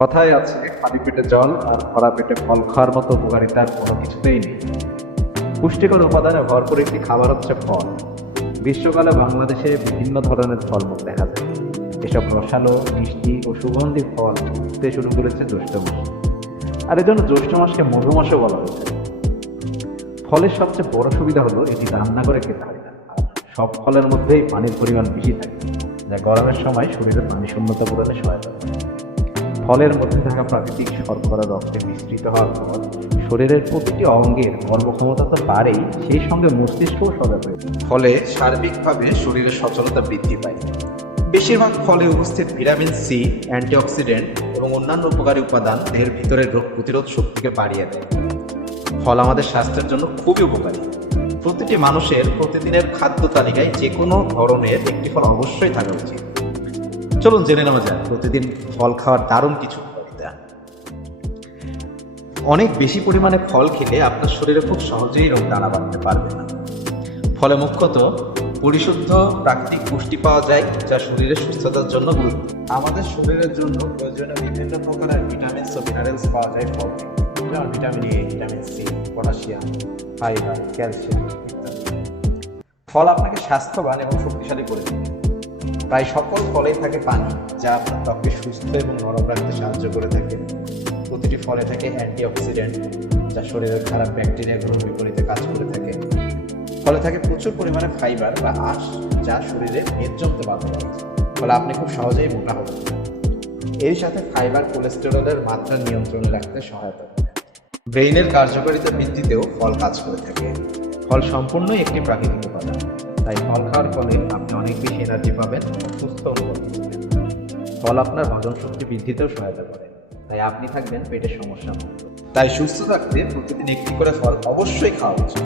কথায় আছে খালি পেটে জল আর ভরা পেটে ফল খাওয়ার মতো উপকারিতার কোনো কিছুতেই নেই। পুষ্টিকর উপাদানে ভরপুর একটি খাবার হচ্ছে ফল। গ্রীষ্মকালে বাংলাদেশে বিভিন্ন ধরনের ফলমূল দেখা যায়। এসব রসালো, মিষ্টি ও সুগন্ধি ফল ফুটতে শুরু করেছে জ্যৈষ্ঠ মাসে। আর এজন্য জ্যৈষ্ঠ মাসকে মধু মাসও বলা হয়েছে। ফলের সবচেয়ে বড় সুবিধা হলো এটি রান্না করে খেতে হয় না। আর সব ফলের মধ্যেই পানির পরিমাণ বেশি থাকে, যা গরমের সময় শরীরে পানি শূন্যতা পূরণে সহায়তা করে। ফলের মধ্যে থাকা প্রাকৃতিক শর্করা রক্তে মিশ্রিত হওয়ার পর শরীরের প্রতিটি অঙ্গের কর্মক্ষমতা তো বাড়েই, সেই সঙ্গে মস্তিষ্কও সজাগ হয়ে যায়। ফলে সার্বিকভাবে শরীরের সচলতা বৃদ্ধি পায়। বেশিরভাগ ফলে উপস্থিত ভিটামিন সি, অ্যান্টিঅক্সিডেন্ট এবং অন্যান্য উপকারী উপাদান দেহের ভিতরের রোগ প্রতিরোধ শক্তিকে বাড়িয়ে দেয়। ফল আমাদের স্বাস্থ্যের জন্য খুবই উপকারী। প্রতিটি মানুষের প্রতিদিনের খাদ্য তালিকায় যে কোনো ধরনের একটি ফল অবশ্যই থাকা উচিত। চলুন জেনে নেওয়া যাক প্রতিদিন ফল খাওয়ার দারুণ কিছু উপকারিতা। অনেক বেশি পরিমাণে ফল খেলে আপনার শরীরে খুব সহজেই রোগ দানা বাঁধতে পারবে না। ফলে মুখ্যত পরিশুদ্ধ প্রাকৃতিক পুষ্টি পাওয়া যায়, যা শরীরের সুস্থতার জন্য গুরুত্বপূর্ণ। আমাদের শরীরের জন্য প্রয়োজনীয় বিভিন্ন প্রকারের ভিটামিনস ও মিনারেলস পাওয়া যায় ফল থেকে, যেমন vitamin A, vitamin C, potassium, fibre, calcium ইত্যাদি। ফল আপনাকে স্বাস্থ্যবান এবং শক্তিশালী করে তোলে। প্রায় সকল ফলেই থাকে পানি, যা আপনার ত্বককে সুস্থ এবং নরম রাখতে সাহায্য করে থাকে। প্রতিটি ফলে থাকে অ্যান্টিঅক্সিডেন্ট, যা শরীরের খারাপ ব্যাকটেরিয়াগুলোর বিপরীতে কাজ করে থাকে। ফলে থাকে প্রচুর পরিমাণে ফাইবার বা আঁশ, যা শরীরে মেদ জমতে বাধা দেয়। ফলে আপনি খুব সহজেই মোটা হবেন না। এর সাথে ফাইবার কোলেস্টেরলের মাত্রা নিয়ন্ত্রণে রাখতে সহায়তা করে। ব্রেইনের কার্যকারিতা বৃদ্ধিতেও ফল কাজ করে থাকে। ফল সম্পূর্ণই একটি প্রাকৃতিক উপাদান, তাই ফল খাওয়ার ফলে আপনি অনেক বেশি এনার্জি পাবেন ও সুস্থ অনুভব করবেন। ফল আপনার হজম শক্তি বৃদ্ধিতেও সহায়তা করে, তাই আপনি থাকবেন পেটের সমস্যা মুক্ত। তাই সুস্থ থাকতে প্রতিদিন একটি করে ফল অবশ্যই খাওয়া উচিত।